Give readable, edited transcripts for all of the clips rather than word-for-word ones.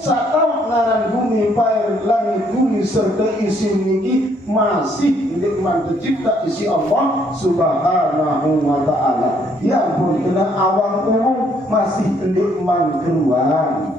Satau ngaran bumi pair langit bumi serta isi niki masih nikmat tercipta isi Allah Subhanahu wa ta'ala. Ya pun kena awang umum masih nikmat keruan.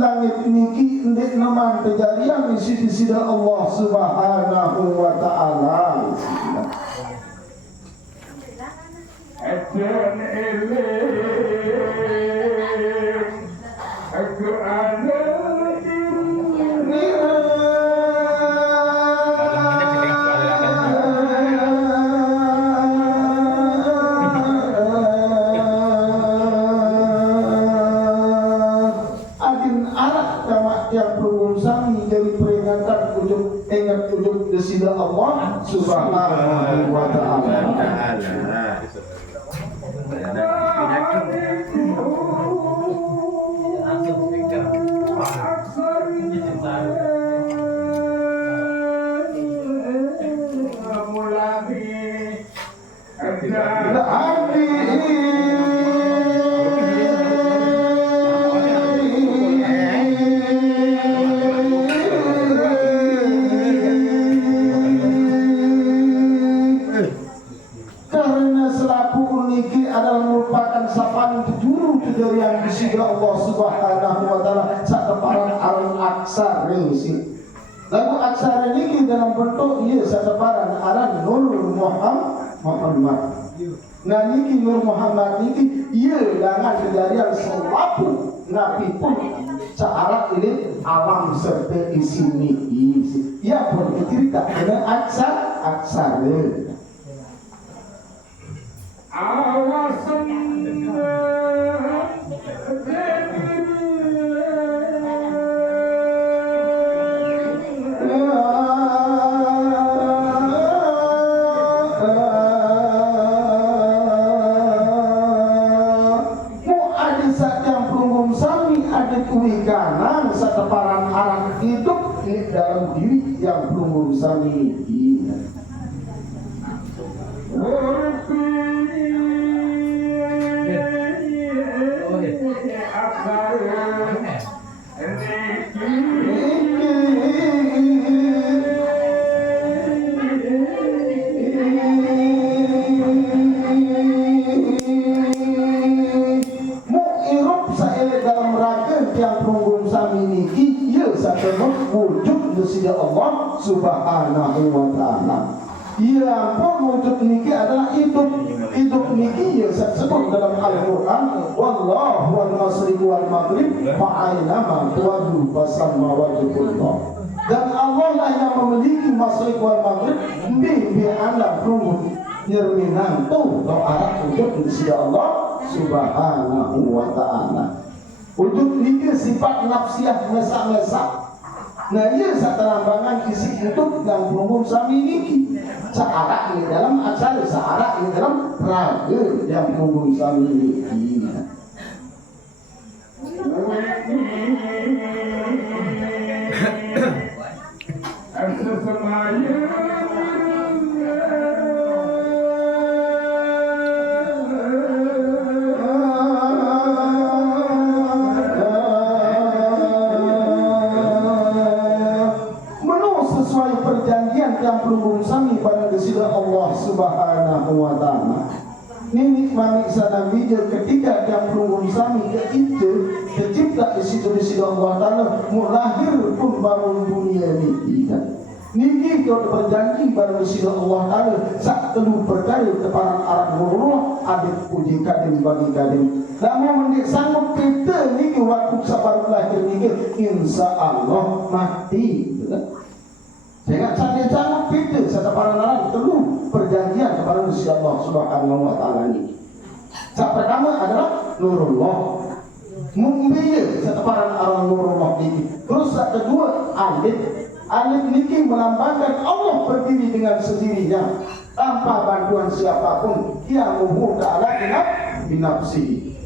Langit niki ndek naman kejadian isi sida Allah Subhanahu wa ta'ala. Ingat ujung desida Allah Subhanahu wa ta'ala. Yang disida Allah Subhanahu wa ta'ala sateparan aran aksar ringsi. Lagu aksar ini dalam bentuk ia sateparan aran Nur Muhammad. Nah niki Nur Muhammad niki ia dengan kejadian selaku Nabi pun searah ini alam serta isi niki. Ia pun cerita dengan aksar awasan kanan seteparan arang hidup di dalam diri yang belum sami ini. Wujud desida Allah Subhanahu wa ta'ala. Ya pun wujud niki adalah hidup niki ya sebut dalam Al-Quran wallahu wal masriq wal maghrib fa'ainama tuwadu fasamma wajhullah. Dan Allah lah yang memiliki masriq wal maghrib bi alam ruh nyerminan tu arah wujud desida Allah Subhanahu wa ta'ala. Wujud niki sifat nafsiyah mesak-mesak. Nah ia saterambangan isi hidup yang belum sami niki. Searah ini dalam acara, searah ini dalam raga yang belum sami niki. Yang belum sami pada desida Allah Subhanahu wa ta'ala. Ninik manik sana video ketika yang belum sami ke itu tercipta isi desida Allah ta'ala mulahir pun bangun dunia ini. Niki kau berjanji pada desida Allah ta'ala sak telu percaya kepada arah murah adik puji kadim bagi kadim. Namun mendik sanggup kita niki waktu sabar lahir niki insya Allah mati. Jangan sangat pintar serta para nabi perlu perjanjian kepada Gusti Allah Subhanahu wa ta'ala ini. Yang pertama adalah Nurullah. Mumbiya serta para orang Nurullah ini. Terus yang kedua alif Alif niki melambangkan Allah berdiri dengan sendirinya tanpa bantuan siapapun. Qiyamuhu ta'ala binafsihi.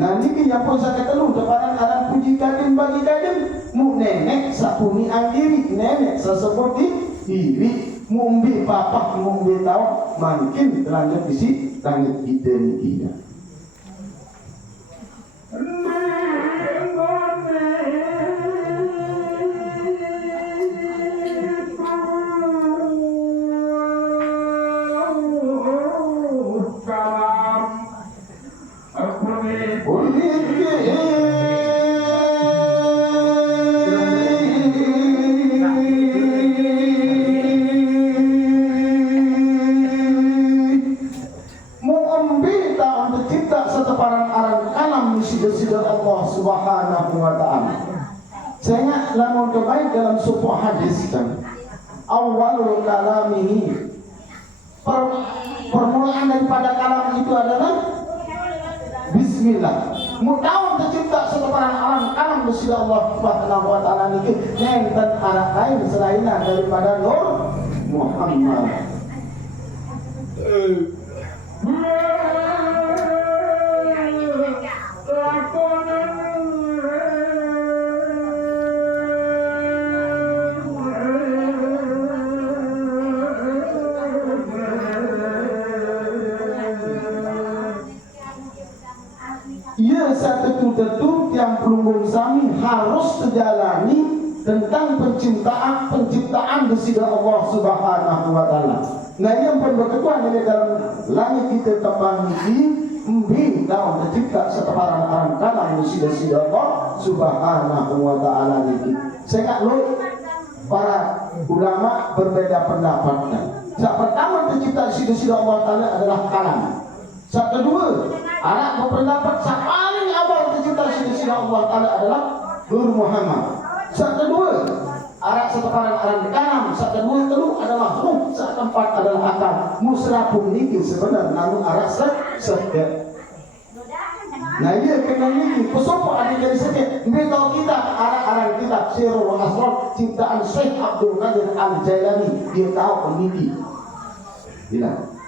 Nah niki yang pun saya kata dulu depan aran puji kadim bagi kadim mu nenek sapuni angkiri nenek sesebut di diri mumbi papa mumbi tahu makin lanjut di si langit kita niki. Subhanahu wa ta'ala. Saya ingat lamun kebaik dalam sebuah hadis kan. Awalul kalamihi. Permulaan daripada kalam itu adalah Bismillah. Mutawun tercipta sekeparan alam kalam Gusti Allah Subhanahu wa ta'ala niki nenten anak lain selain daripada Nur Muhammad. Tentu yang pelunggung sami harus terjalani tentang penciptaan Gusti Allah Subhanahu wa ta'ala. Nah yang pun berketuan ini dalam langit kita tepang ini mbi daun tercipta sekeparan aran kalam Gusti Allah Subhanahu wa ta'ala ini. Saya nggak lu para ulama berbeda pendapatnya. Yang pertama tercipta Gusti Allah ta'ala adalah kalam. Yang kedua anak berpendapat paling awal tercipta Gusti Allah ta'ala adalah Nur Muhammad. Yang kedua arak seteparan aran kalam. Yang kedua adalah ruh. Yang keempat adalah akal. Musrapun niki sebenarnya namun arak sedet. Nah iya kena niki pesopo ada jadi sedet. Betul kita arak kita Sirul Asrar ciptaan Syekh Abdul Qadir Al-Jailani. Dia tahu niki. Bila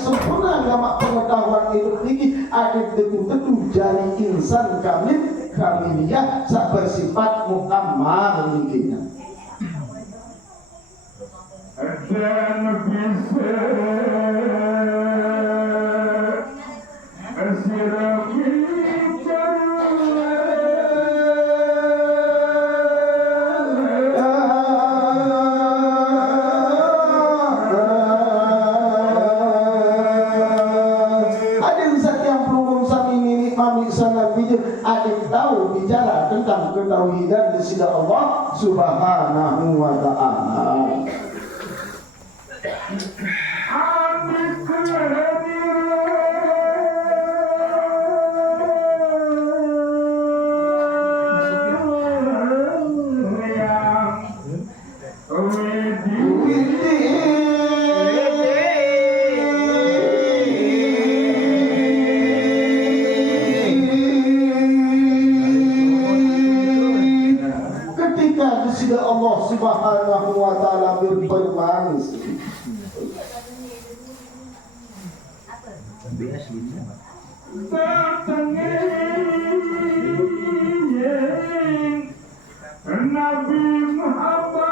sempurna agama pengetahuan itu tinggi adit betul-betul dari insan kamiliyah sak bersifat mukammal intinya. Adik tahu bicara tentang ketauhidan Gusti Allah Subhanahu wa ta'ala. Allah Subhanahu wa ta'ala berfirman Nabi Muhammad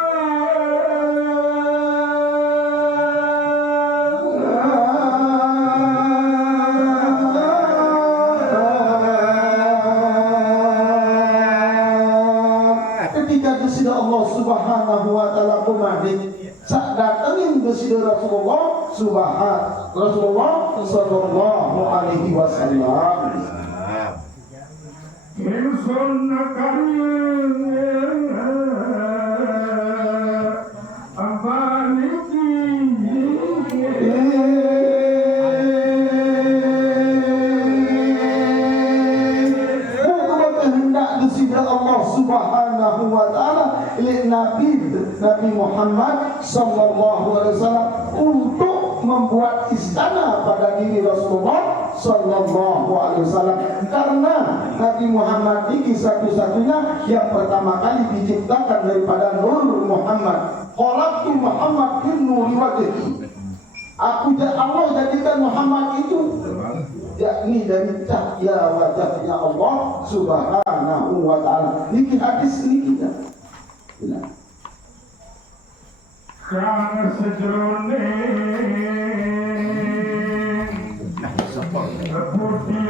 Allah Subhanahu wa ta'ala kumadin sak datengin Gusti Rasulullah sallallahu alaihi wasallam. Apa Nabi Muhammad sallallahu alaihi wasallam untuk membuat istana pada diri Rasulullah sallallahu alaihi wasallam, karena Nabi Muhammad ini satu-satunya yang pertama kali diciptakan daripada nur Muhammad. Khalaqtu Muhammad min nuri wajhi. Allah jadikan Muhammad itu yakni dari cahaya wajahnya Allah subhanahu wa ta'ala. Ini hadis ini kita karena sejone budi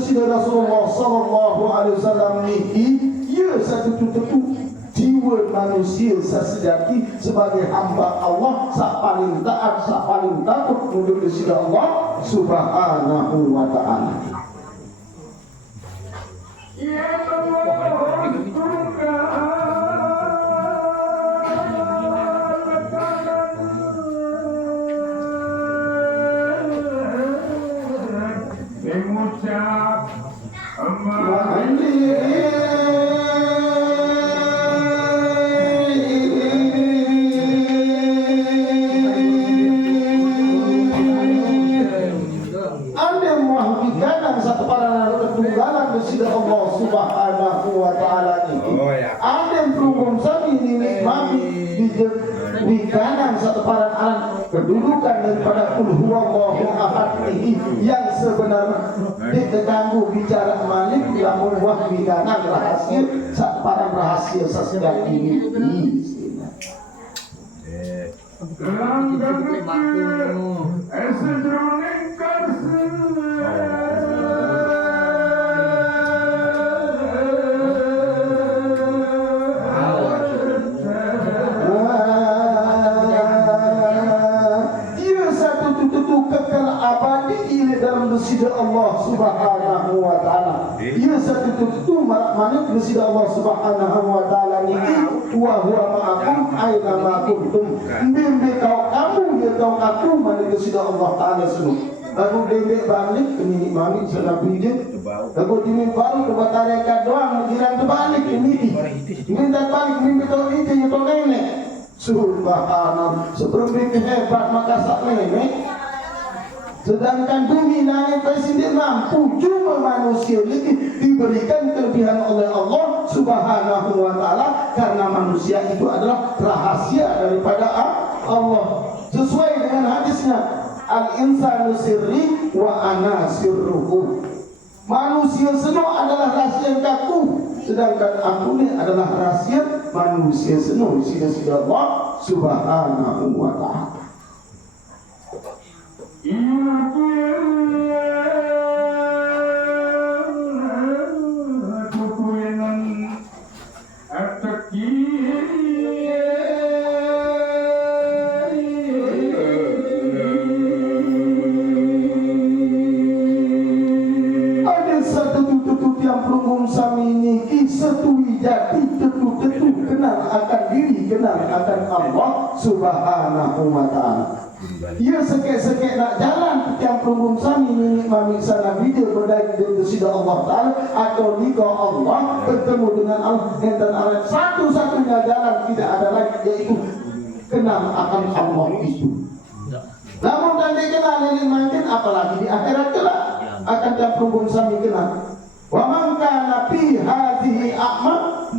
manusia Rasulullah sallallahu alaihi wasallam ini ia satu-satu jiwa manusia sejati sebagai hamba Allah sak paling taat, sak paling takut untuk kepada Allah subhanahu wa ta'ala. Di kanan satu paran alam kedudukan daripada qul huwallahu ahad ini yang sebenarnya diganggu bicara malik lamun wah di kanan rahasia satu paran rahasia sesegak ini. Bersida Allah subhanahu wa ta'ala. Ia satu-satu manik bersida Allah subhanahu wa ta'ala ini wa huwa ma'akum aina ma kuntum. Bimbing kau kamu ya kau aku manik bersida Allah ta'ala seluruh. Aku bebek balik ini mami sudah bijak. Aku dimin baru ke tarekat doang menjiran terbalik ini. Minta balik mimpi kau itu yang kau nenek. Subhanallah. Sebelum bikin hebat maka sak nenek. Sedangkan bumi langit presiden mampu, cuma manusia ini diberikan kelebihan oleh Allah subhanahu wa ta'ala, karena manusia itu adalah rahasia daripada Allah. Sesuai dengan hadisnya, al-insanu sirri wa ana sirruhu. Manusia seno adalah rahasia kaku, sedangkan aku ini adalah rahasia manusia seno. Sida-sida Allah subhanahu wa ta'ala. Kenal akan Allah subhanahu wa ta'ala. Ia sekek-sekek nak jalan yang perumbung sami ini mami sana video berdaya dengan sida Allah ta'ala atau nikah Allah bertemu dengan Allah dan Allah. Satu-satunya jalan tidak ada lagi yaitu kenal akan Allah itu. Namun tadi kenal ini makin apalagi di akhirat kelak akan yang perumbung sami kenal. Wa man kana fi hadhihi a'ma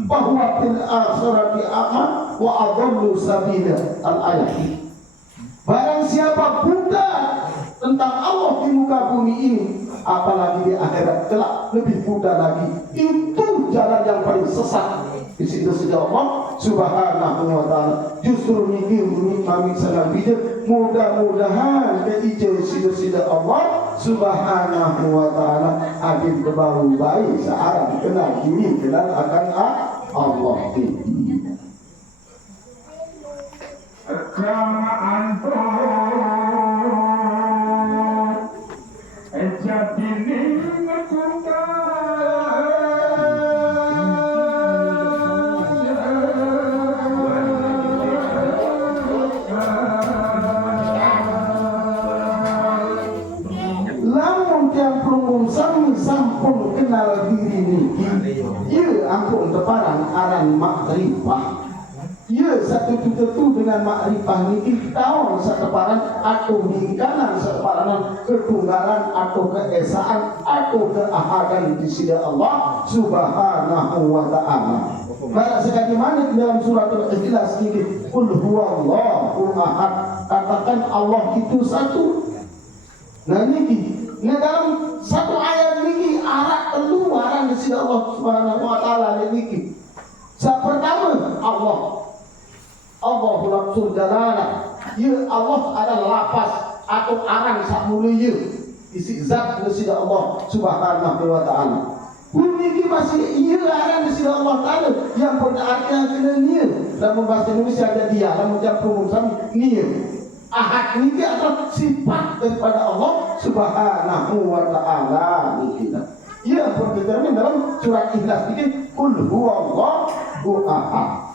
fa huwa fil akhirati a'ma wa adallu sabila al-ayat. Barang siapa buta tentang Allah di muka bumi ini, apalagi di akhirat kelak lebih buta lagi. Itu jalan yang paling sesat. Di situ sudah Allah subhanahu wa ta'ala justru mikir mami sangat bijak. Mudah-mudahan keijo sida-sida Allah subhanahu wa ta'ala adil kebahu baik searah kenal diri kenal akan Allah ini. Kama anto ejatini ngekuka sami sampun kenal diri niki ieu ampun teparan aran makrifah. Ieu satu tutu dengan makrifah niki taon sateparan atau hingkanan sateparan ketunggalan atau keesaan atau keahadan di sisi Allah Subhanahu wa ta'ala. Maka sekali mana dalam surat Al-Ikhlas ini qul huwallahu ahad, katakan Allah itu satu. Nah niki dalam satu ayat niki arah keluaran di sisi Allah Subhanahu wa ta'ala niki. Pertama Allahu lafzul jalalah. Ya Allah adalah lapas atau aran sak mulia isi zat di sisi Allah Subhanahu wa ta'ala. Bunyi masih iya aran di sisi Allah Ta'ala yang berarti kena nia. Dalam bahasa Indonesia ada dia, dalam ucapan umum sami nia. Ahad ini adalah sifat daripada Allah Subhanahu wa ta'ala. Ia berdetermin dalam surat Ikhlas ini qul huwallahu ahad.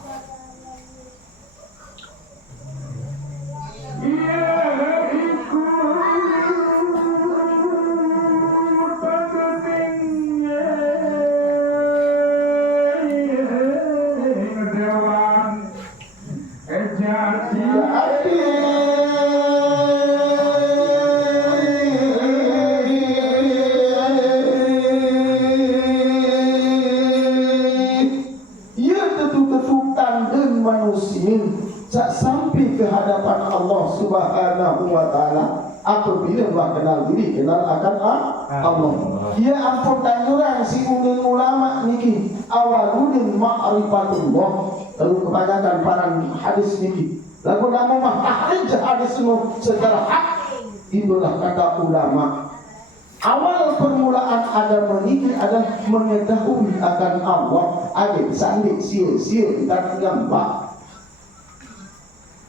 Sampai ke hadapan Allah Subhanahu wa ta'ala apabila bah kenal diri, kenal akan Allah. Ia ampun tanjuran si ulama niki awaludin ma'rifatullah. Lalu kebanyakan para hadis niki lagu nama mah tahrij hadis semua secara hak. Itulah kata ulama. Awal permulaan agama niki adalah mengetahui akan Allah. Ada sandik sia-sia kita gambar.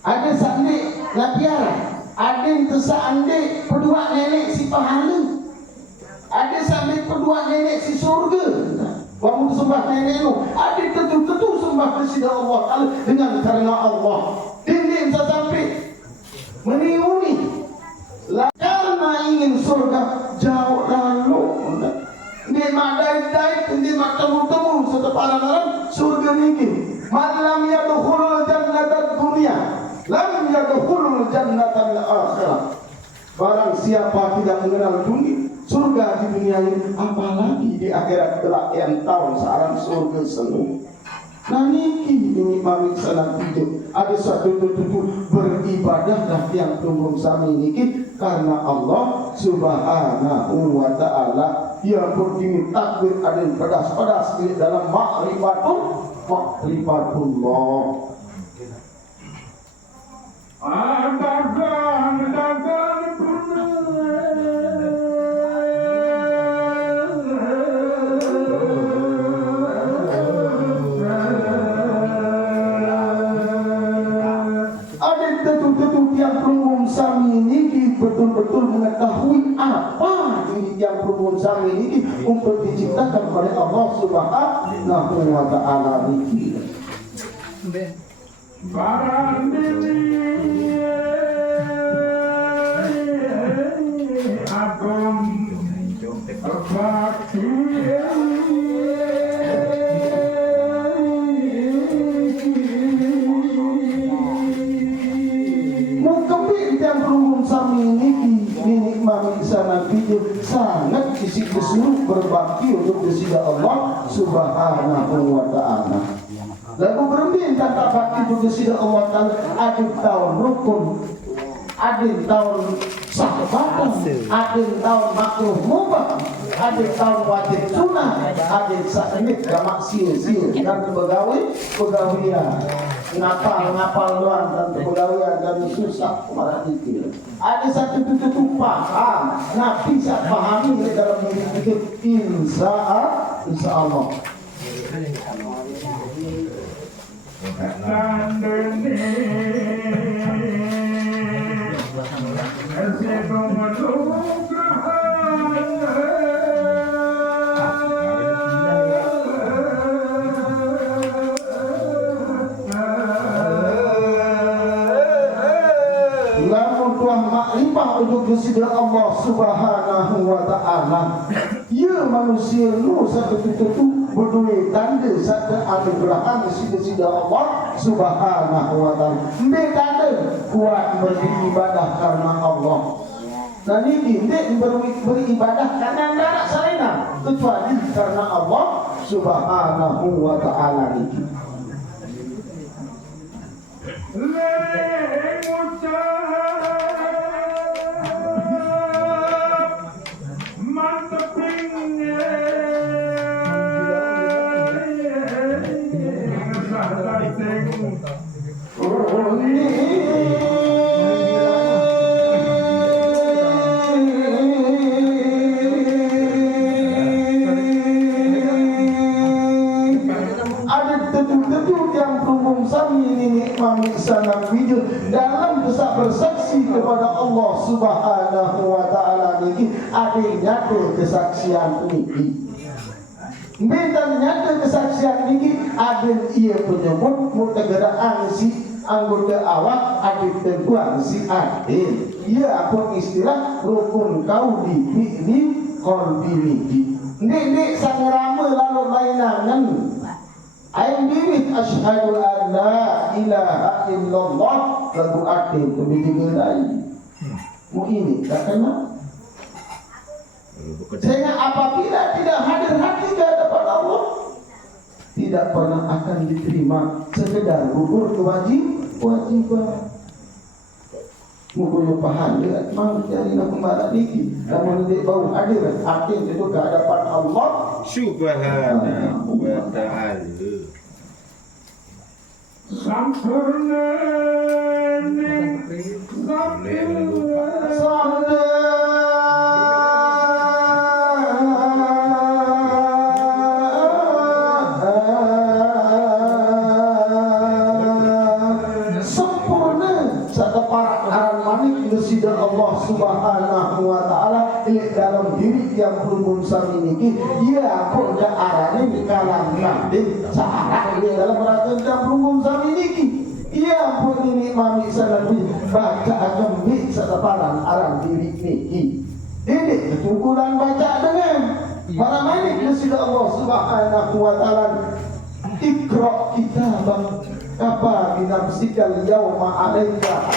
Ada sandi lapiara, ada yang tersandi kedua nenek si pahala, ada sandi kedua nenek si surga. Kamu sembah nenek itu, ada tentu sembah kepada Allah Ta'ala dengan karena Allah. Dinding sampai meniuni. Karena ingin surga jauh lalu. Dia madai-dai, dia temu-temu seteparan dalam surga ini. Malam yadkhulul jannata dunia. Lam yadkhulul jannata al-akhirah. Barang siapa tidak mengenal dunia, surga di dunia ini, apalagi di akhirat kelak yang tahu searang surga semu. Nah niki ini mami salah hidup. Ada suatu tutur beribadahlah yang tunggu sami niki karena Allah Subhanahu wa ta'ala. Ia pun ini takbir ada yang pedas-pedas di dalam ma'rifatullah. Yang perumum sami ini betul-betul mengetahui apa yang perumum sami ini untuk diciptakan oleh Allah Subhanahu wa ta'ala ini. Barang diri agung bakti yang berumum sami ini mami sana video sangat isi kesuruh berbakti untuk disida Allah Subhanahu wa ta'ala. Lalu berhenti tentang bakti untuk disida Allah ta'ala. Ada tahun rukun, ada tahun sahabatan, ada tahun makruh mubah, ada tahun wajib sunnah, ada sakit gamak sia-sia dan pegawaian ngapal doang dan pegawaian dan susah marah itu. Ada satu tutup paham, Nabi bisa pahami dalam hidup insya Allah. Namun tuan makrifah untuk Gusti Allah Subhanahu wa taala. Ya manusia lu satu berdua tanda satu anugerah Gusti Allah Subhanahu wa taala. Dia tanda kuat beribadah karena Allah. Dan ini dia beribadah karena tidak salina kecuali karena Allah Subhanahu wa taala ini. Dalam bersaksi kepada Allah Subhanahu wa taala ini ada nyata kesaksian ini. Bintang nyata kesaksian ini ada ia penyebut mutageraan si anggota awak ada tentuan si adil. Ia pun istilah rukun kauli fi'li qalbi niki. Nek sangrama lalu lainangan Ain diri asyhadu an la ilaha illallah lagu aktif kebijikan lain. Mu ini tak kena. Sehingga apabila tidak hadir hati ke hadapan Allah, tidak pernah akan diterima sekedar gugur kewajiban. Mungkin pahala mau cari nak kembali lagi. Namun dia bau hadir hati itu ke hadapan Allah Subhanahu wa taala. Sampurna Allah Subhanahu wa taala dalam diri yang belum samini ia pun dah arane di kalam nanti saat dia dalam perhatian yang belum samini ia pun ini mami sanabi baca akan bi sataparan aran diri ini ukuran baca dengan para malik Gusti Allah Subhanahu wa taala ikra kitabak apa binafsikal yauma alaika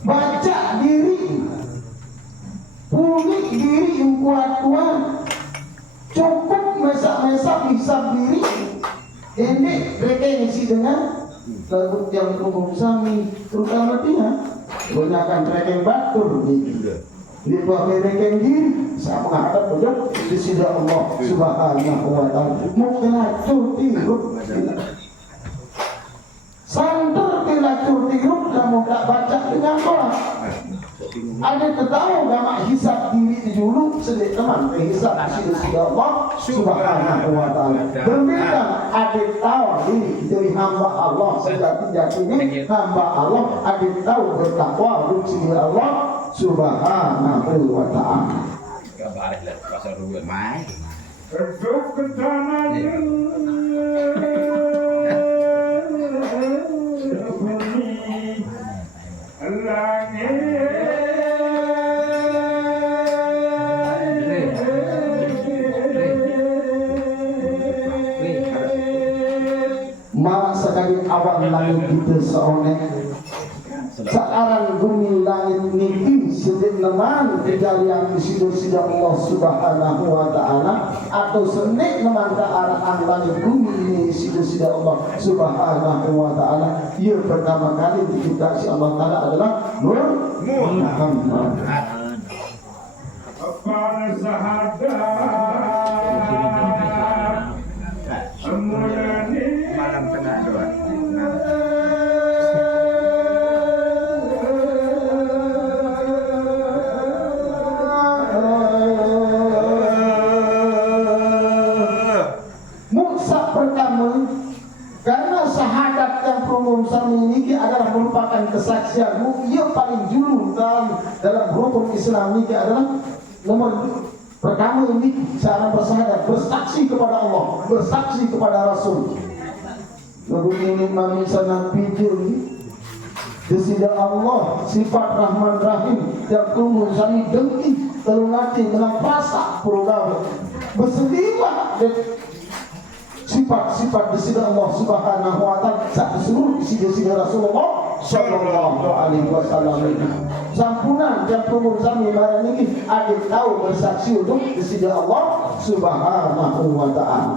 baca diri pulih diri yang kuat-kuat cukup mesak-mesak hisab diri ini rekensi dengan lagu yang umum sami terutama dia gunakan reken batur di bawah reken diri saya menghadap pada di sisi Allah Subhanahu wa taala mungkin cuti santer pilacur tiruk kamu tak baca dengan orang ada ketahu gamak hisab diri dulu sedek teman hisab sisi Allah Subhanahu wa taala berbeda ada tahu diri dari hamba Allah sejati ini hamba Allah ada tahu bertakwa untuk sisi Allah Subhanahu wa taala kabarlah pasal dua mai berdoa ke tanah Mak sekali awak langit kita seonek sekarang bumi langit niki sedih neman kejalian sida Allah Subhanahu wa taala atau senek neman ke arah langit bumi ini sida Allah Subhanahu wa taala. Ia pertama kali dicipta si Allah taala adalah Nur Muhammad. Apa sahadat malam tengah doa. Karena syahadat yang umum ini adalah merupakan kesaksianmu yang paling dulu dalam hukum Islam ini adalah nomor pertama ini cara bersyahadat bersaksi kepada Allah, bersaksi kepada Rasul. Lalu ini mami sangat pijul Desida Allah sifat Rahman Rahim yang tunggu sami dengki telungati menang rasa program bersedihlah sifat-sifat desida Allah Subhanahu wa taala sak seluruh desida Rasulullah sallallahu alaihi wasallam. Sampunan yang tunggu sami barang ini ada tahu bersaksi untuk desida Allah Subhanahu wa taala.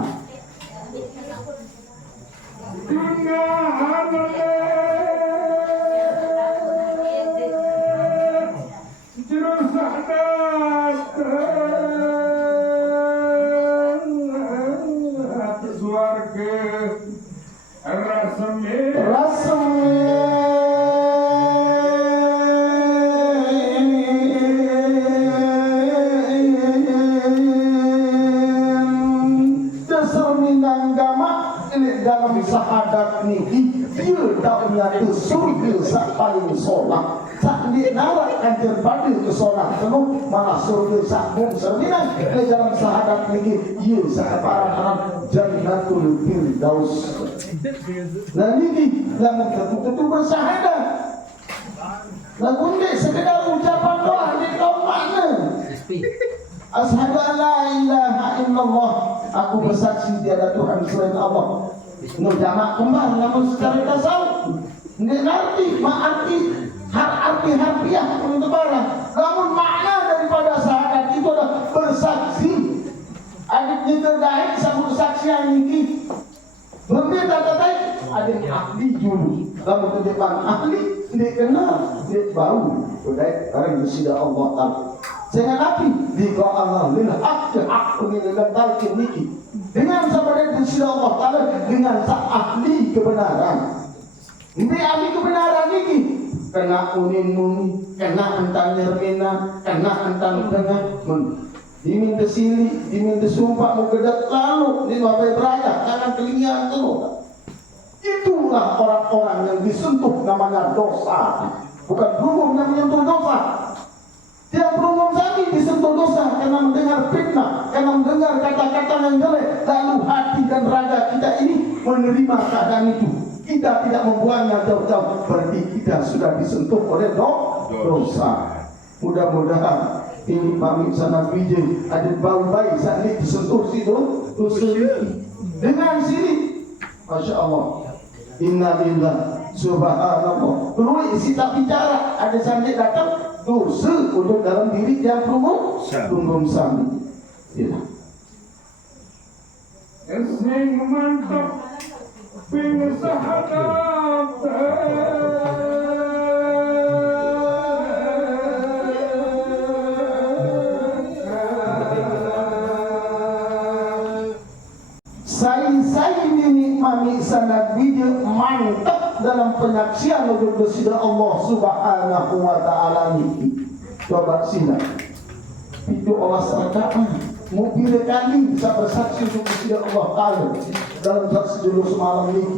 dalam sahadat ni dia tak menyatu surga sak paling solat sak di narak kanjeng pada ke solat penuh malah surga sak bum serminan di dalam sahadat ni ia sak parahan jannatul firdaus. Nah ini lamun tentu bersahadat lamun dia sekedar ucapan doa di kaum makna asyhadu an la ilaha illallah, aku bersaksi tiada Tuhan selain Allah. Nur jamak kembar namun secara tasawuf nggak ngerti arti harfiah untuk barang. Namun makna daripada syahadat itu adalah bersaksi. Adiknya terdaik sama kesaksian ini. Berbeda terdaik adik ahli dulu. Lalu ke depan ahli dia kenal dia bau. Terdaik orang bersidah Allah Taala. Sehingga Nabi jika Allah lil haq mengenal talqin niki dengan sabda bersidah Allah Taala dengan ahli kebenaran. Ini ahli kebenaran niki kena unin kena antang nyermina kena antang tengah diminta silih diminta sumpah mau gedak lalu di wabai beraya jangan kelingian tuh. Itulah orang-orang yang disentuh namanya dosa, bukan belum yang menyentuh dosa. Dia berumum lagi disentuh dosa karena mendengar fitnah, karena mendengar kata-kata yang jelek. Lalu hati dan raga kita ini menerima keadaan itu. Kita tidak membuangnya jauh-jauh. Berarti kita sudah disentuh oleh dosa. Mudah-mudahan ini pamit sana bijak ada bau baik saat ini disentuh situ dosa ini. Dengan sini, masya Allah. Innalillah subhanallah. Perlu isi tak bicara ada sandik datang. Dosa untuk dalam diri yang tunggu sami. Ya. Esing mantap ping sahadat. Saya ini mami sanad video mantap dalam penyaksian untuk bersidah Allah Subhanahu wa taala ini. Coba sila. Itu Allah serta mau bila kali bisa bersaksi untuk bersidah Allah taala dalam saksi dulu semalam ini.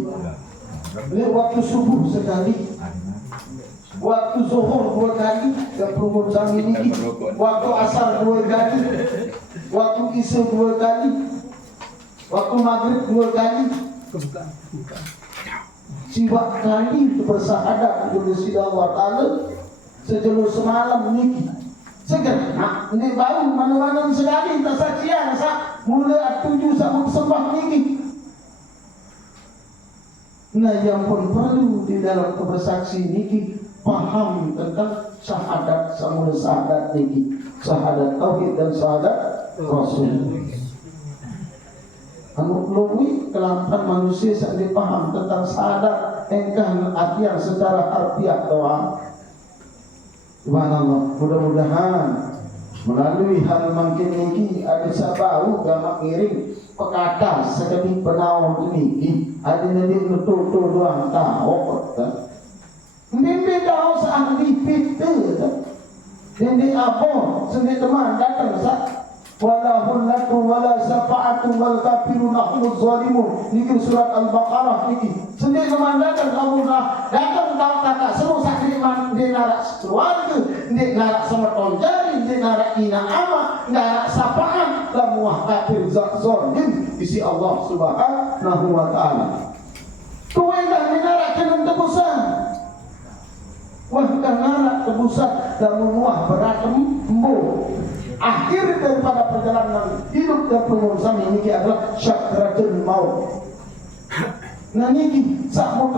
Ini waktu subuh sekali. Waktu zuhur 2 kali dan perumur kami ini. Waktu asar 2 kali. Waktu isya 2 kali. Waktu maghrib 2 kali. Siwak kali bersahadat untuk bersidah Allah Ta'ala sejauh semalam niki segar ini baru mana-mana sekali tak saksian mula 7 sama sembah niki. Nah yang pun perlu di dalam bersaksi niki paham tentang syahadat sama syahadat niki, syahadat tauhid dan syahadat rasul. Anu luwi kelampan manusia saat dia paham tentang syahadat engkau artian secara harfiah doa. Subhanallah, mudah-mudahan melalui hal makin ini ada sabau gamak ngiring pekata sekali penawar niki ada nanti nututu doang tahu mimpi tahu saat dipit jadi apa sendiri teman datang saat wala hullatu wala syafa'atu wal kafiruna humuz zalimun niki surat al-baqarah niki sendiri kemandangan kamu datang tahu kata seru sakit man di narak keluarga di narak sama tonjari di narak ina ama narak syafa'at lamuah kafir zalim isi Allah Subhanahu wa ta'ala tuwe dah di narak kenang tebusan wah kanara kebusat dan muah beratem embo. Akhir daripada perjalanan hidup dan pengurusan ini adalah syakratul maut. Nah niki sak mau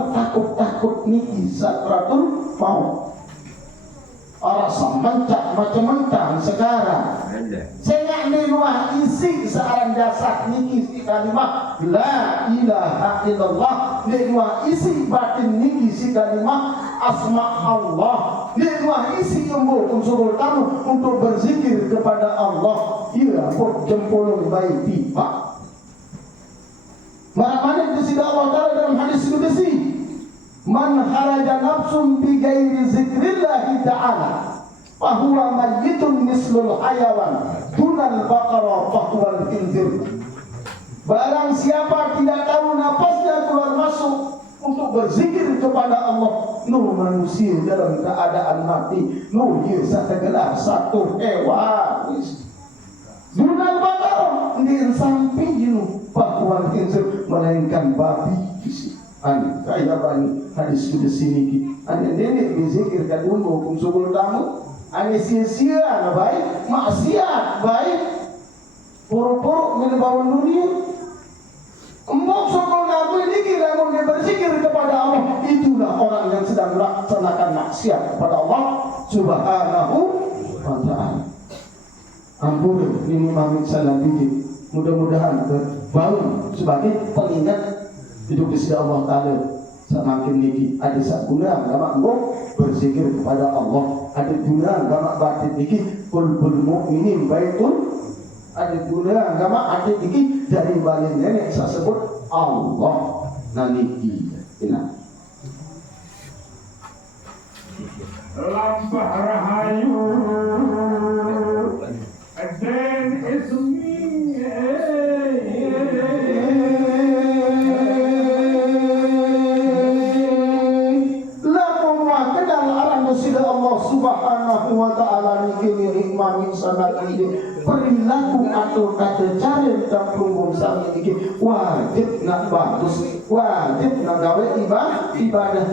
takut niki sakratul maut. Orang mencak macam-macam sekarang. Saya nak isi seorang jasad niki si kalimah la ilaha illallah. Dia isi batin niki si kalimah asma Allah. Dia isi umur unsur tamu untuk berzikir kepada Allah. Ia pun jempolong baik pipa. Mana itu sida Allah Ta'ala dalam hadis qudsi. Man kharaja nafsun bi ghairi zikrillah ta'ala fahuwa mayyitun mislul hayawan dunal baqara fahuwal khinzir. Barang siapa tidak tahu napasnya keluar masuk untuk berzikir kepada Allah, nur manusia dalam keadaan mati, nur dia setelah satu hewan. Dunal baqara di samping itu fahuwal khinzir, melainkan babi. Kaya bani hadis sudah sini ane nenek berzikir kat umur kum subul tamu ane sia-sia na baik maksiat baik puruk-puruk min bawon dunia embok sokol nabi niki lamun dia berzikir kepada Allah, itulah orang yang sedang melaksanakan maksiat kepada Allah Subhanahu wa ta'ala. Ampun ini Muhammad salam bikin, mudah-mudahan terbangun sebagai pengingat hidup di sisi Allah Ta'ala. Semakin niki ada sakuna gamak engkau berzikir kepada Allah, ada guna gamak batin niki kulbul mu'minin baitun, ada guna gamak ada niki dari balik nenek saya sebut Allah naniki ina lampah rahayu dan ismi Subhanahu wa ta'ala niki nikmati sangat ini perilaku atau kata cara dan punggung sami niki wajib nak bagus, wajib nak gawe ibadah.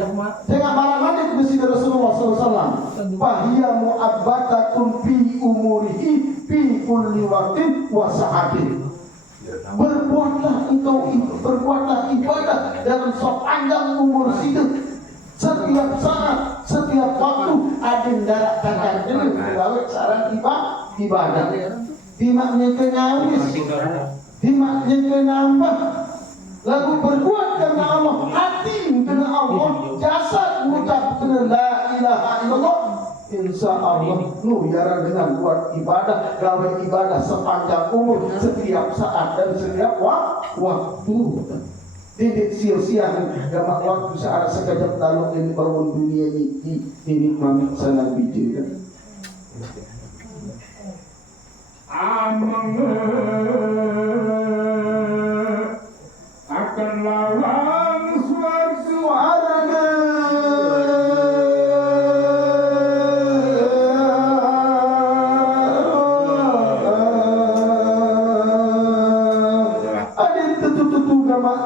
Tengah mana-mana itu Rasulullah SAW fahiya mu'abbatatun fi umurihi fi kulli waqtin wa sa'atin. Berbuatlah ibadah dalam sepanjang umur hidup. Setiap saat, setiap waktu ada darat takkan dulu melalui cara ibadah. Timaknya kenyawis, timaknya kenambah. Lalu berbuat karena Allah, hati karena Allah, jasad mengucap karena la ilaha illallah. Insya Allah nuyaran dengan buat ibadah, gawe ibadah sepanjang umur, setiap saat dan setiap waktu. Tidak sia-sia gamak waktu searah sekejap lalu ini bangun dunia ini mamit sana bicara. Akan lawan suara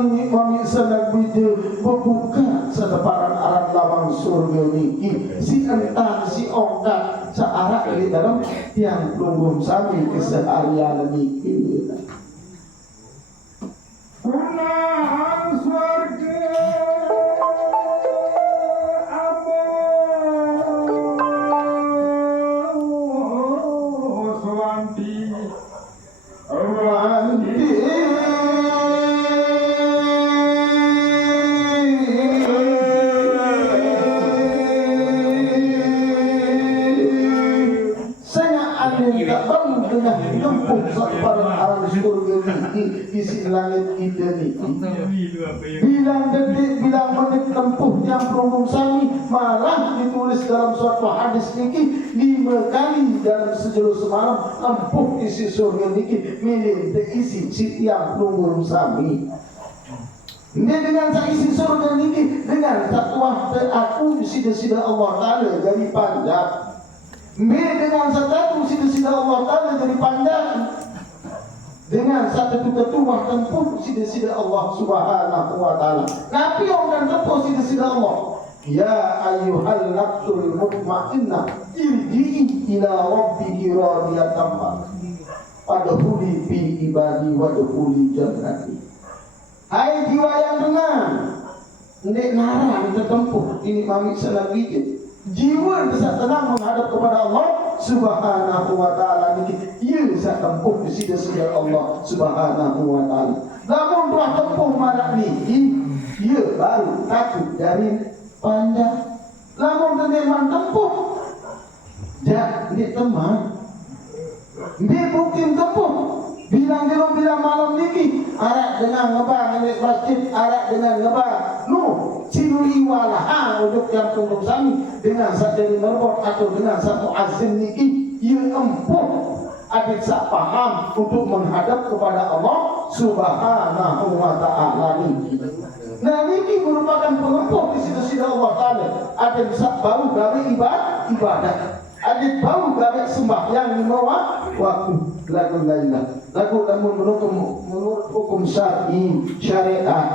ini mami sedang bija membuka sedeparan arah lawang surga niki si entah si ongkat searah di dalam tiang pelunggung sami keseharian niki punahan surga isi langit ini bilang detik, bilang menit tempuh yang pelunggung sami malah ditulis dalam suatu hadis niki 5 kali dalam sejauh semalam tempuh isi surga niki milik isi setiap pelunggung sami. Ini dengan saya isi surga niki dengan satu waktu aku sida-sida Allah Ta'ala jadi panjang. Ini dengan satu sida-sida Allah Ta'ala jadi panjang. Dengan satu ketua tempuh sida-sida Allah Subhanahu wa ta'ala. Nabi orang tempuh sida-sida Allah. Ya ayyuhal nafsul mutmainnah irji'i ila rabbiki radiyatan mardiyah fadkhuli fi ibadi wadkhuli jannati. Hai jiwa yang dengar, ndek narang tertempuh ini mami salah bijit. Jiwa bisa tenang menghadap kepada Allah Subhanahu wa taala niki. Ieu bisa tempuh di sisi Allah Subhanahu wa taala. Namun telah tempuh marak niki, ieu baru takut dari panjang. Namun teman tempuh, jak di teman, dia bukin tempuh. Bilang malam niki, arak dengan ngebang di masjid, arak dengan ngebang. No, cilui walah untuk yang tunggu sami dengan satu merbot atau dengan satu azim niki, ia empuh adik sak paham untuk menghadap kepada Allah Subhanahu wa taala niki. Nah niki merupakan pengempuh di sisi Allah Taala. Ada bisa bau gawe ibadah, ada bau gawe sembahyang di bawah waktu lagu lailah. Lagu menurut hukum syariat.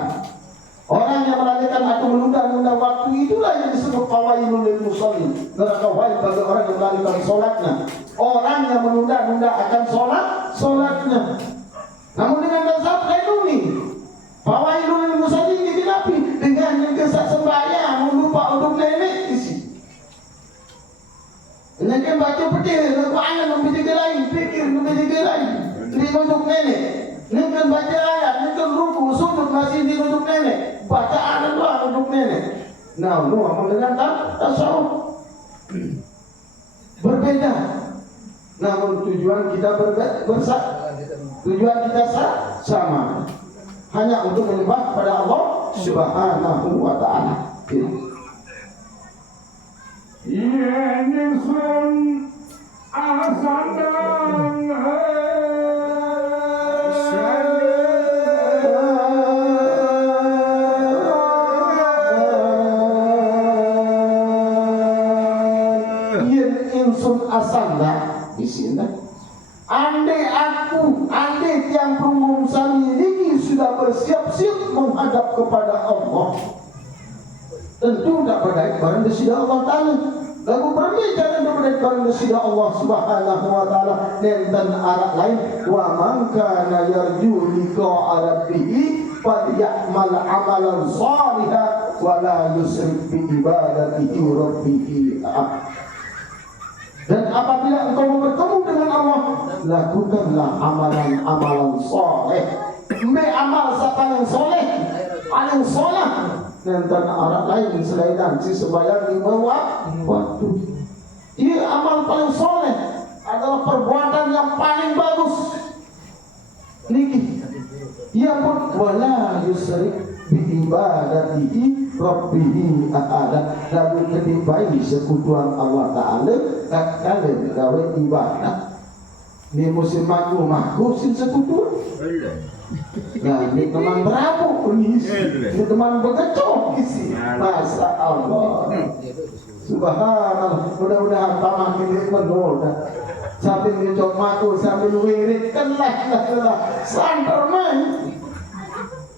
Orang yang melalaikan atau menunda waktu itulah yang disebut fawailul lil musallin. Neraka wail bagi orang yang melalaikan salatnya. Orang yang menunda akan salatnya. Namun dengan dasar ini fawailul lil musallin dinapi dengan yang kesak sembahyang lupa untuk nenek isi. Nenek baca petir, lagu ayat lebih lain, fikir lebih lain. Ini untuk nenek. Nenek baca ayat, nenek ruku, sujud masih di untuk nenek. Bacaan doa untuk nenek. Nah, lu amal dengan tasawuf berbeda. Namun tujuan kita tujuan kita sama. Hanya untuk menyembah kepada Allah Subhanahu wa taala. Yensun asandang insun asanda di sini. Andai yang perumusan ini sudah bersiap-siap menghadap kepada Allah, tentu tidak berdaik barang dari Allah Taala. Lagu berbicara berdaik barang dari Allah Subhanahu wa taala dan arah lain wa man kana yarju liqa'a rabbih falyamal amalan shalihan wa la yusyrik bi ibadatihi rabbih. Dan apabila engkau bertemu dengan Allah, lakukanlah amalan soleh. Amal paling soleh, paling soleh. Dan arah lain selain si sembahyang di bawah waktu. Ia amal paling soleh adalah perbuatan yang paling bagus. Niki, ia pun wala yusyrik bi ibadatihi rabbihi ta'ala. Lalu ketibai sekutuan Allah Ta'ala kalian gawe ibadah. Ini musim maku sin sekutu. Nah, ini teman berapa penis, ini teman berkecok isi. Masya Allah, Subhanallah. Mudah-mudahan taman ini menol. Sambil ngecok maku, sambil wirid, kelah, santer main.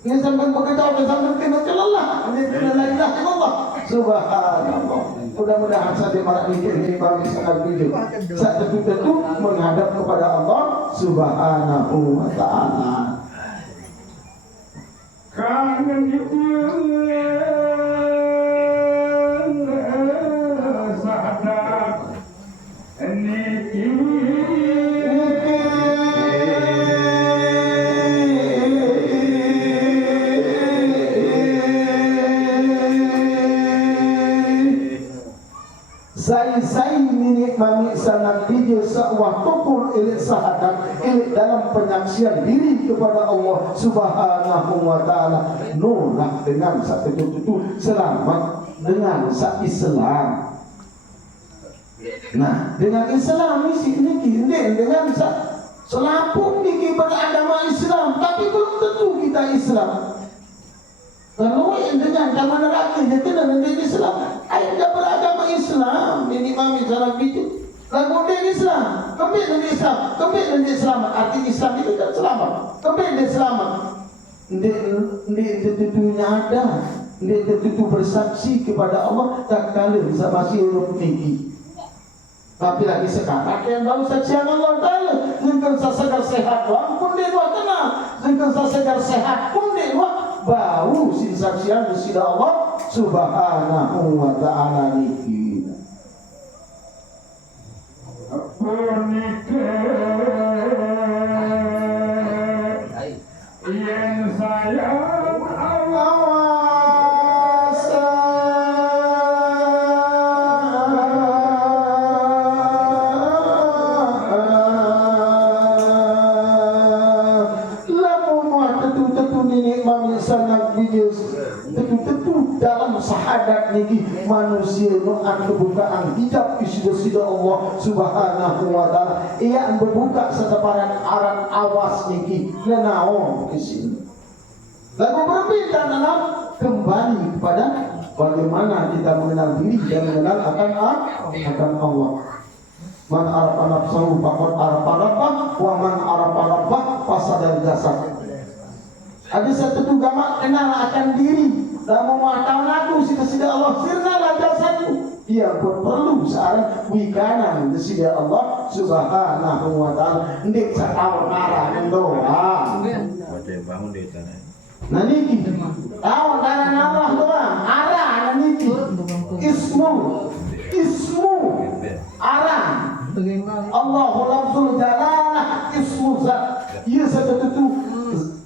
Ini sambil berkecok, sambil kena kelelah. Ini kena la ilaha illallah. Subhanallah. Mudah-mudahan saja marak ini kami sangat jujur. Saat tentu menghadap kepada Allah Subhanahu wa taala. kangen itu sadar ini Saya minik mami sangat bijak sewaktu pun ilik sahadat ilik dalam penyaksian diri kepada Allah Subhanahu wa taala. Nolak dengan satu itu selamat dengan sak Islam. Nah, dengan Islam ini dengan sak selapung niki beragama Islam, tapi belum tentu kita Islam. Kalau dengan zaman neraka dia kena menjadi Islam. Ayah beragama Islam, ini mami cara bikin. Lagu dia Islam, kembali dia Islam, kembali dia selamat. Arti Islam itu tak selamat, kembali dia selamat. Di tentunya ada dia tentu bersaksi kepada Allah tak kala sama si hidup niki. Tapi lagi sekarang yang tahu saksian Allah Ta'ala jengkel segar sehat pun dia buat tenang, jengkel segar sehat pun dia buat bau sin saksian sida Allah Subhanahu wa Ta'ala niki. yang sayang tentu dalam sahadat niki manusia akan kebukaan hijab isida Allah Subhanahu wa Ta'ala. Ia berbuka seteparan aran awas niki lenao ke sini. Lagu berbeda dalam kembali kepada bagaimana kita mengenal diri dan mengenal akan Allah. Man arafa nafsahu faqad arafa rabbah wa man arafa rabbah fasadal jasad. Ada satu agama kenal akan diri dan mematakan aku sida Allah sirnalah jasadku. Ia pun perlu seorang wikanan sida Allah Subhanahu wa Ta'ala. Ndik satawa marah doa. Bangun di sana. Nah niki tahu darah Allah doang arah niki ismu arah Allahu lafzul jalalah ismu zat. Ia satu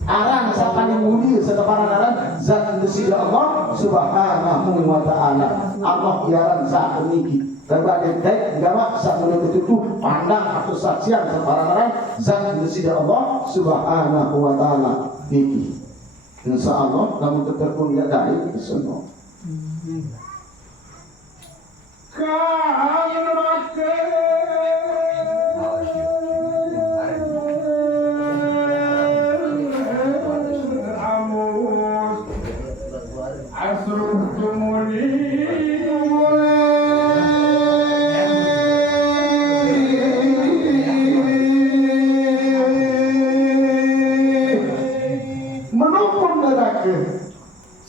arang sapane mulia seteparan arang zat sida Allah Subhanahu wa Ta'ala. Allah yaran zat niki Sebab dia gamak sak mulai betutu pandang atau saksian seteparan arang zat sida Allah Subhanahu wa Ta'ala niki. InsyaAllah namun terpun tidak dari semua.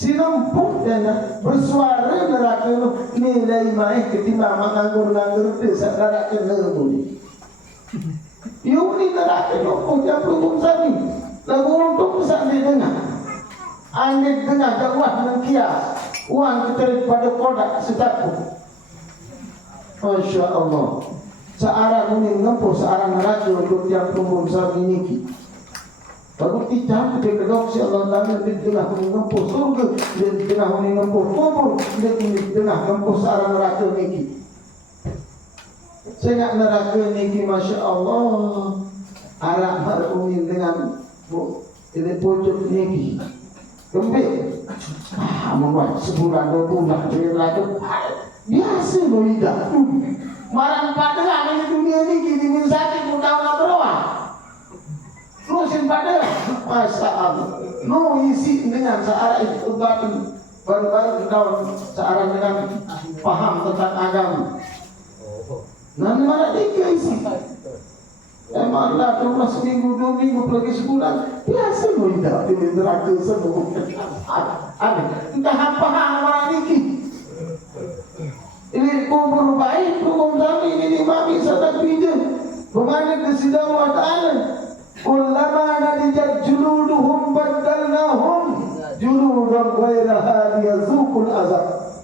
Sinampuk dan bersuara neraka nilai mai ketimbang menganggur-nganggur desa neraka nemuni. Ini neraka nopok yang belum sami. Lagu untuk sambil dengar. Anda dengar dakwah mengkias. Uang kita pada kodak setaku. Masya Allah. Searah ini ngempuh searah neraka untuk yang belum sami niki. Baru tidak kita kedok si Allah Ta'ala di tengah mengempuh surga, di tengah mengempuh kubur, di tengah mengempuh sarang neraka niki. Sehingga neraka niki Masya Allah arah harumin dengan ini pucuk niki gembir. Membuat sebulan 2 bulan dia lagi biasa loh hidup. Marang padahal di dunia niki dimin sakit pun tahu nak berawak. Terusin pada Masya Allah. No isi dengan searah itu baru-baru tahun searah dengan paham tentang agama. Nanti mana tiga isi. Emanglah cuma seminggu 2 minggu lagi sebulan biasa lo hidup di neraka semua. Ada entah apa hal orang niki. Ini kubur baik, kubur kami ini mami sadar pinjam. Bagaimana kesida Allah Ta'ala. Kullama nadijat juluduhum baddalnahum juludan ghairaha liyazuqul azab.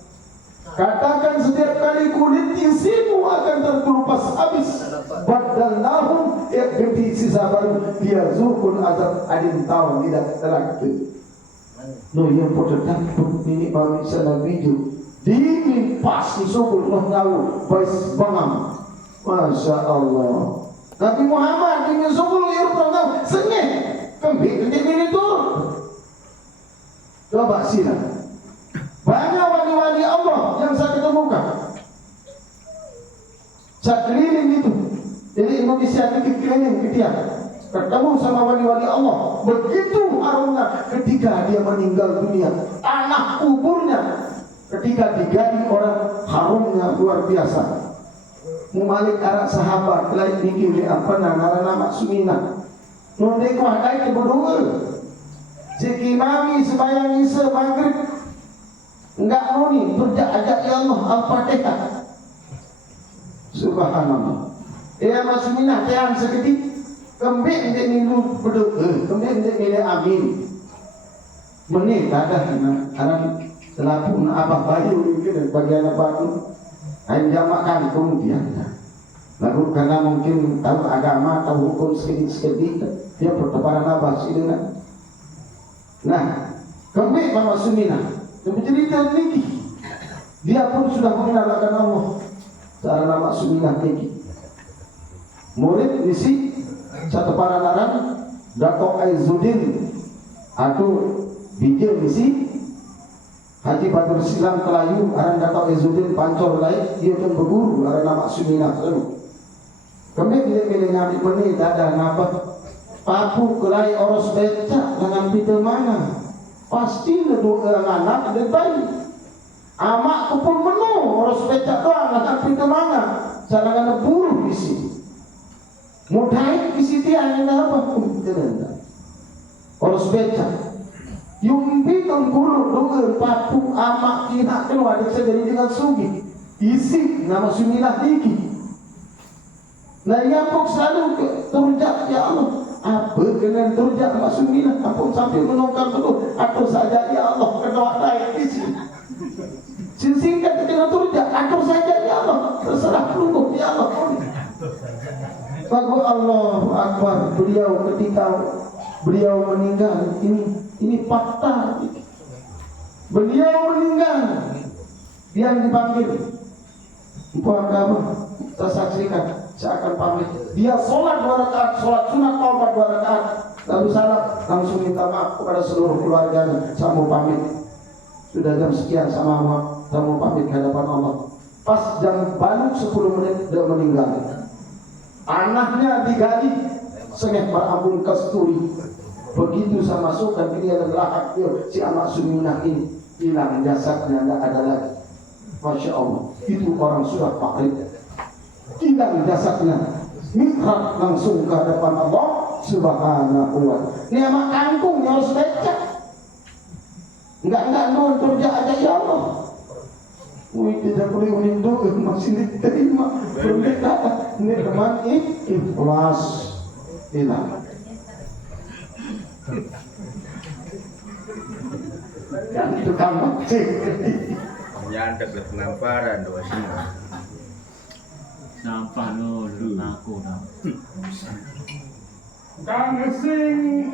Katakan setiap kali kulit isimu akan terkelupas habis. Baddalnahum ganti sisa baru liyazuqul azab. Adin tahu tidak terangkan. No yang podotan ini bami sana video. Dimimpas disukul noh tahu bais bangam. Masya Allah. Nabi Muhammad dengan sungguh ia pernah sengih kembali ketik itu. Coba sila. Banyak wali-wali Allah yang saya ketemukan. Saya keliling itu. Jadi Indonesia itu keliling ketiak. Ketemu sama wali-wali Allah. Begitu harumnya ketika dia meninggal dunia. Tanah kuburnya ketika digali orang harumnya luar biasa. Mumalik arak sahabat lain dikiri apa nama Sumina. Nundek wahai ke berdua. Jika mami sembahyang isya maghrib enggak noni berjak ajak ya Allah Al-Fatihah. Subhanallah. Ya masminah tiang seketik kembik ndek nilu berdoa, kembik ndek nilai amin. Menit ada anak selaku abah bayu mungkin bagian apa itu ain jamakan kemudian lalu karena mungkin tahu agama tahu hukum sedikit dia bertebaran abah sih dengan nah kami Mama Sumina bercerita niki dia pun sudah mengenalkan Allah cara nama Sumina niki murid misi satu paranaran Dato' Aizuddin atau bijil misi Haji Batur Silam Kelayu aran Dato' Aizuddin Pancor lain dia pun berguru aran nama Sumina selalu kami pilih ngambil menit ada napa papu kelai oros becak dengan pita mana pasti kedua anak dan bayi amak pun menu oros becak doang dengan pita mana jangan buruh di sini mudahin di sini hanya apa oros becak yung bitong guru doon papu amak kina keluar ada jadi dengan sugi isi nama Suminah diki nah yang pun selalu turjak ya Allah apa kena turjak nama Suminah ampun sampai menongkang betul atur saja ya Allah kedua naik isi singkat kena turjak atur saja ya Allah terserah pelungkup ya Allah Bagus Allah Akbar beliau ketika beliau meninggal ini fakta beliau meninggal yang dipanggil Empu agama saya saksikan saya akan pamit dia sholat 2 rakaat sholat sunat taubat 2 rakaat lalu salat langsung minta maaf kepada seluruh keluarganya saya mau pamit sudah jam sekian sama Allah saya mau pamit ke hadapan Allah pas jam balik 10 menit dia meninggal anaknya digali sengit berambung kasturi begitu saya masuk dan dia adalah hak si anak Suminah ini hilang jasadnya tidak ada lagi. Masya Allah itu orang sudah fakir hilang jasadnya mikrab langsung ke hadapan Allah subhanahu wa ta'ala ini amak kangkung yang harus becak enggak nun kerja aja ya Allah wih tidak boleh uninduk masih diterima berbeda ini teman ikhlas hilang yang tukang macet Nyantek ke pelamparan doa sini. Sampah dulu aku dah. Kang sing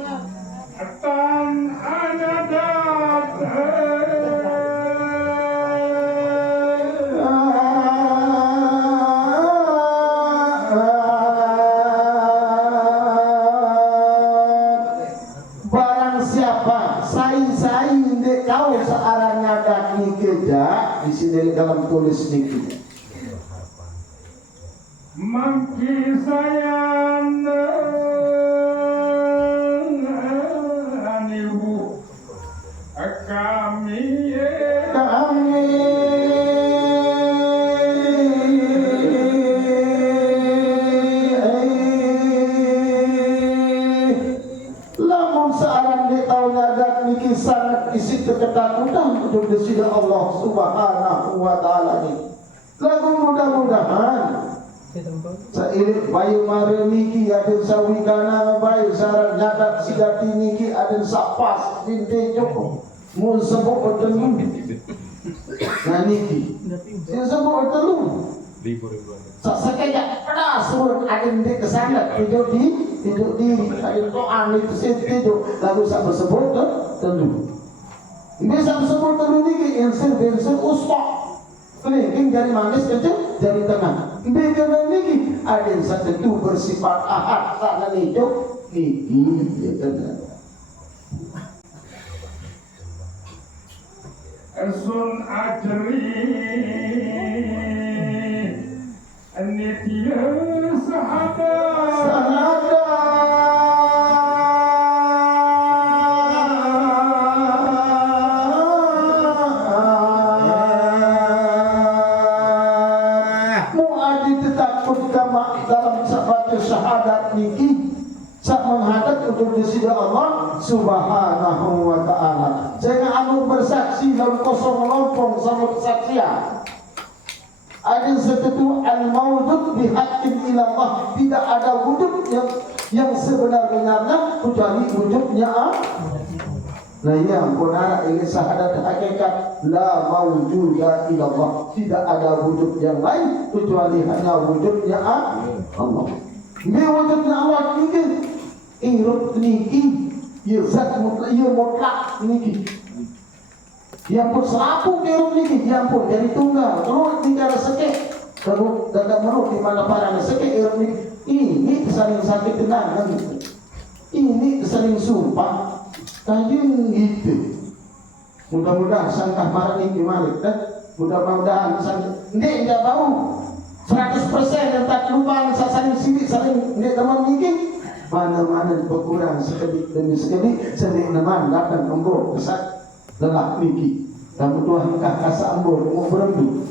atan anadat kau searang ngadak nikeja di sini dalam tulis niki mangki sayang anibu kami lamun searang di tahun ngadak niki sangat isi ketakutan untuk disini Allah subhanahu wa ta'ala ini lagu mudah-mudahan seiring bayu mare niki aden sawikana bayu saran nyadat sidati niki aden sapas binte joko mun sebut bertemu nah niki yang sebut bertemu sakanya pedas surut aden di kesana tidur di aden doa itu tidur lalu sama sebut telu bisa sebut telu niki insir bensir ustok kelingking dari manis kecil dari tengah bagaimana niki ada yang satu bersifat ahad sana hijau niki ya kan Sun ajri anitya sahada dalam syahadat niki sak menghadap untuk disida Allah subhanahu wa ta'ala. Jangan anu bersaksi dalam kosong melompong sama kesaksian. Ada sesuatu al-mawjud bihaqqin ilallah, tidak ada wujud yang sebenar-benarnya kecuali wujudnya Allah. Nah ya benar ini syahadat hakikat la mawjuda ilallah, tidak ada wujud yang lain kecuali hanya wujudnya Allah. Ini wujudnya Allah ini irut niki ya zat mutlak ya mutlak niki. Ya pun selapu irut niki ya pun dari tunggal terus tinggal sekek terus dadak menurut di mana para sekek irut niki ini saling sakit tenang ini saling sumpah kajian gitu. Mudah-mudahan sangkah marah ini gimana kan? Mudah-mudahan sangkah ini tidak tahu 100% yang tak lupa saling sidik saling ini teman mikir mana-mana berkurang sekedik demi sekedik sedik teman datang embur kesat lelak mikir dan Tuhan kasa embur mau berembuk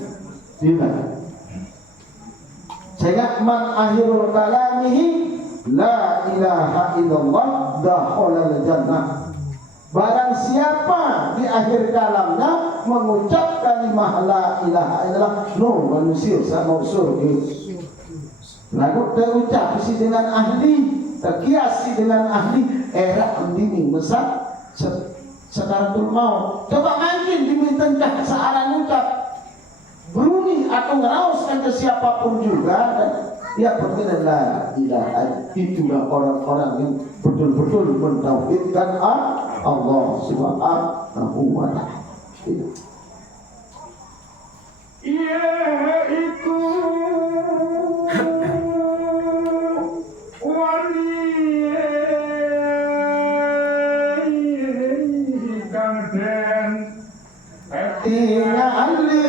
tidak. Sehingga man akhirul kalamihi la ilaha illallah dakhalal jannah. Barang siapa di akhir kalamnya mengucap kalimah la ilaha illallah, no manusia sama surga. Lalu terucap si dengan ahli, terkiasi dengan ahli, era mendini mesat sekaratul maut. Coba makin diminta searang ucap beruni atau ngerauskan ke siapapun juga dan ya berkata la ilaha, itulah orang-orang yang betul-betul mentauhidkan Allah subhanahu wa ta'ala. Yaitu wali kang den tingali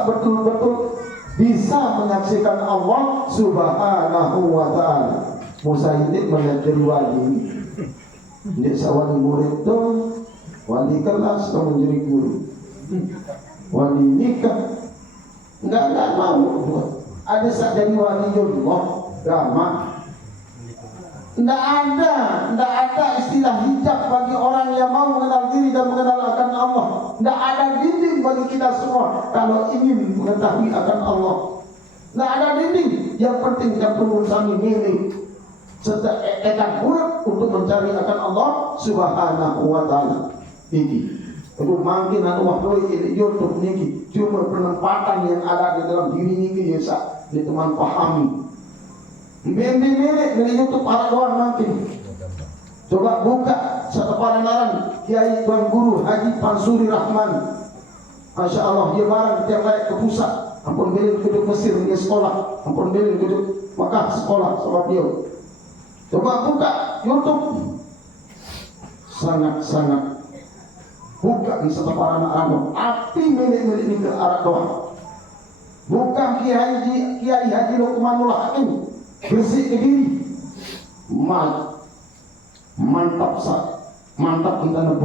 betul-betul bisa menyaksikan Allah subhanahu wa ta'ala. Musa ini menjadi wali. Dia sawali murid itu wali kelas atau menjadi guru. Wali nikah enggak mau. Ada saat jadi waliullah gama. Enggak ada istilah hijab bagi orang yang mau mengenal diri dan mengenal akan Allah. Enggak ada dinding bagi kita semua kalau ingin mengetahui akan Allah. Enggak ada dinding. Yang penting yang perlu kami milih serta ekan murid untuk mencari akan Allah subhanahu wa ta'ala. Ini untuk makin Allah di YouTube niki cuma penempatan yang ada di dalam diri niki ya di teman pahami. Bini-bini dari YouTube para doang makin. Coba buka satu paranaran Kiai Tuan Guru Haji Pansuri Rahman. Masya Allah dia barang tiap layak ke pusat. Ampun beli gedung Mesir dia sekolah. Ampun beli gedung Makkah sekolah sama dia. Coba buka YouTube. Sangat-sangat buka di satu paranaran. Api milik-milik ini ke arah doang. Bukan Kiai Haji Luqmanul Hakim. Bersih ke diri mantap entah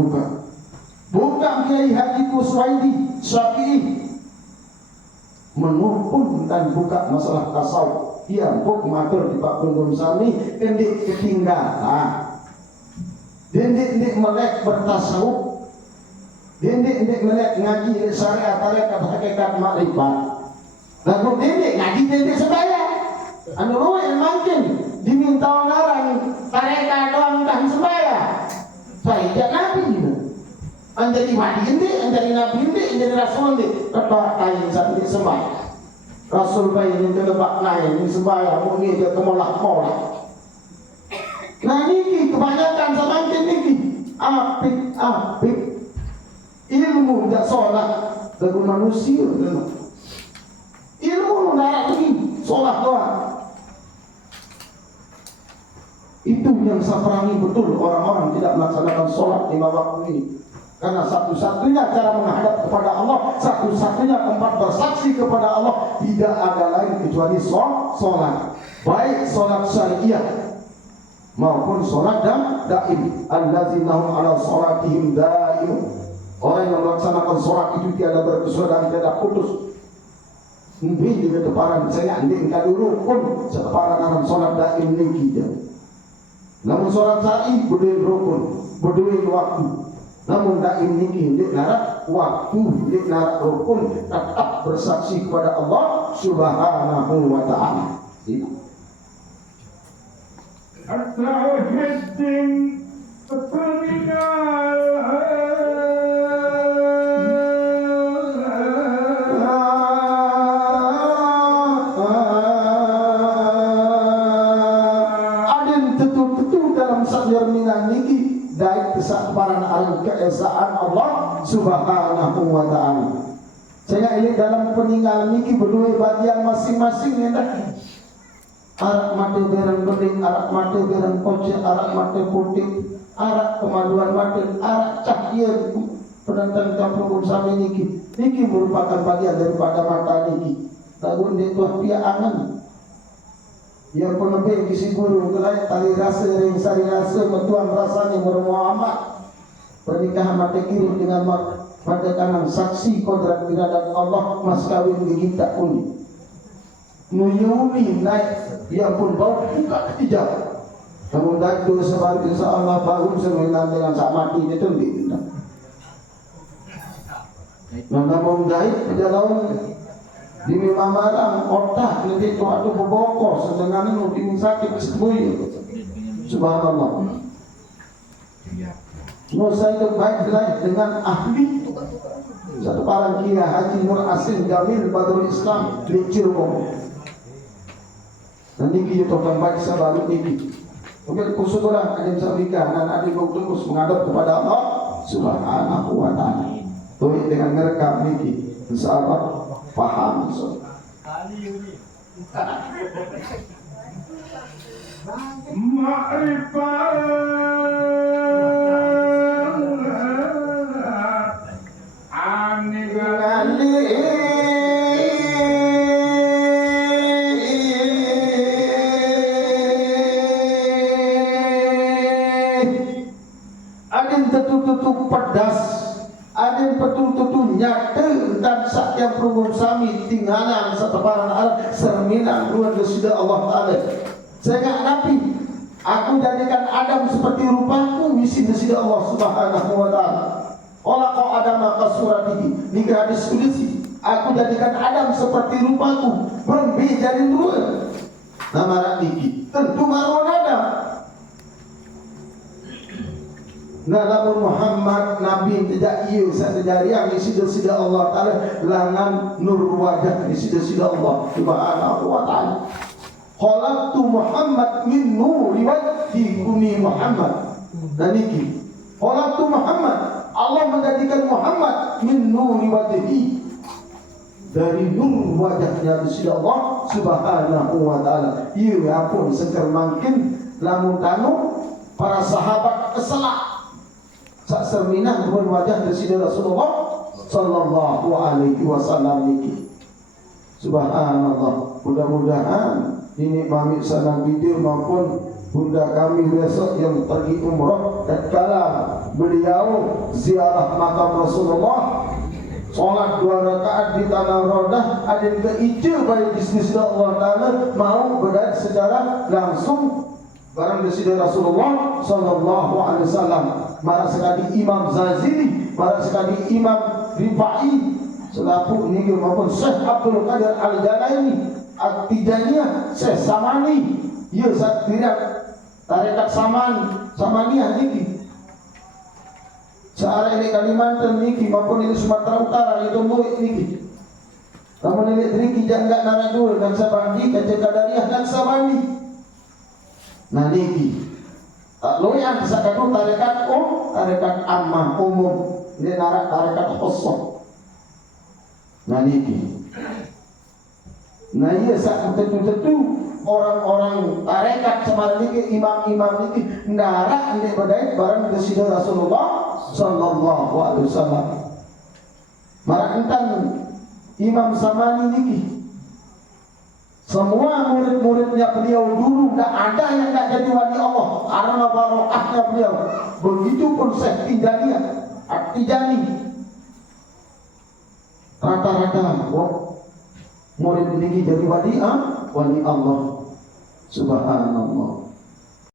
buka Kiai Haji Kuswaidi Syafi'i menurpun dan buka masalah tasawuf dia pun matur di Pak Punggung Sami endik ketinggalan endik melek bertasawuf endik melek ngaji syariat tarekat hakikat makrifat lalu endik ngaji endik sebaya anu ruwe makin diminta ngarang tarekat doang kan sebaya saya nabi gitu anjari wali ini anjari nabi ini anjari rasul ini ketok kain sampai sebaya rasul bayi ini kelebak naik ini sebaya mungkin dia kemolak-molak. Nah niki kebanyakan semakin niki apik ilmu tidak sholat dari manusia ilmu mendarat ini sholat doang. Itu yang saya perangi betul orang-orang tidak melaksanakan sholat 5 waktu ini. Karena satu-satunya cara menghadap kepada Allah, satu-satunya tempat bersaksi kepada Allah, tidak ada lain kecuali sholat. Baik sholat syariah maupun sholat dan daim. Allazina hum ala sholatihim daim. Orang yang melaksanakan sholat itu tiada berkesudahan dan tiada putus. Mungkin di depan saya andai kali rukun separan dalam sholat daim niki dia. Namun sholat sa'i berdua rukun, berdua waktu. Namun daim niki di narak waktu, di narak rukun, tetap bersaksi kepada Allah Subhanahu wa ta'ala. At-tauhiddin peninggal dari kesabaran alam keesaan Allah Subhanahu wa ta'ala. Saya ini dalam peninggalan niki berdua bagian masing-masing ya dah. Arak mati berang bening, arak mati berang koce, arak mati putih, arak kemaluan mati, arak cahaya penentang kampung sami niki. Niki merupakan bagian daripada mata niki. Tagun dia tuah pia angan. Yang pengebih kisi guru kelai tali rasa ring sari rasa metuang rasanya bermuamat pernikahan mata kiri dengan mata kanan saksi kodrat iradat Allah mas kawin kita uni nuyuni naik yang pun bau buka ketiga namun dadu sebab insyaAllah baru semuanya dengan sak mati itu tidak namun gaib dalam di mamaran otak nanti itu ada bobokos sedangkan itu ini sakit sembuh. Subhanallah. Mau saya itu baik dengan ahli satu orang kia Haji Nur Asin Jamil Badrul Islam di Cirebon. Nanti kita akan baik sahabat ini. Mungkin khusus orang ada yang sabika dan ada yang terus menghadap kepada Allah Subhanahu wa ta'ala. Tuh dengan merekam ini insyaallah paham ma'rifat anigali ada yang tutup pedas, ada yang betul-betul nyata dan sak yang perunggung sami tinggalan seteparan alam serminang keluarga sudah Allah Ta'ala. Saya kata Nabi, aku jadikan Adam seperti rupaku wisi sudah Allah Subhanahu wa ta'ala. Ola kau Adam maka surat ini di hadis kudsi, aku jadikan Adam seperti rupaku berbi jadi dua nama rakiki tentu marwan Adam. Nah, namun Muhammad Nabi tidak iya sejari yang disida Allah Ta'ala langan nur wajah disida Allah Subhanahu wa ta'ala. Khalaqtu Muhammad min nuri wajhi kuni Muhammad. Dan ini khalaqtu Muhammad, Allah menjadikan Muhammad min nuri wajhi, dari nur wajahnya disida Allah Subhanahu wa ta'ala. Iya pun seker mungkin lamun tanu para sahabat keselak sak serminah pun wajah dari Rasulullah sallallahu alaihi wasallam niki. Subhanallah. Mudah-mudahan ini mami sanang video maupun bunda kami besok yang pergi umrah tatkala beliau ziarah makam Rasulullah sholat 2 rakaat di tanah Rodah, ada yang keicu baik bisnis Allah Ta'ala mau berada secara langsung barang disini Rasulullah sallallahu alaihi wasallam. Marah sekali Imam Zazili, marah sekali Imam Rifai, selaku ini maupun Syekh Abdul Qadir Al-Jalaini, At-Tijaniyah, Syekh Samani, ya saat tidak tarekat Samaniyah niki. Searah ini Kalimantan niki maupun ini Sumatera Utara itu murid niki. Namun ini niki jangan naradul dan sabandi kaca kadariyah dan sabandi. Nah niki loyan sakadu tarekat tarekat ammah umum ini narak tarekat khusus. Nah niki nah iya sak tentu orang-orang tarekat semalam niki imam-imam niki narak ini badai barang kesida Rasulullah sallallahu alaihi wasallam. Marah entan Imam Samani niki Semua murid-muridnya beliau dulu tidak ada yang tidak jadi wali Allah karena barokahnya beliau. Begitu pun Syekh Tijaniyah, At-Tijani, rata-rata murid ini jadi wali Allah. Subhanallah.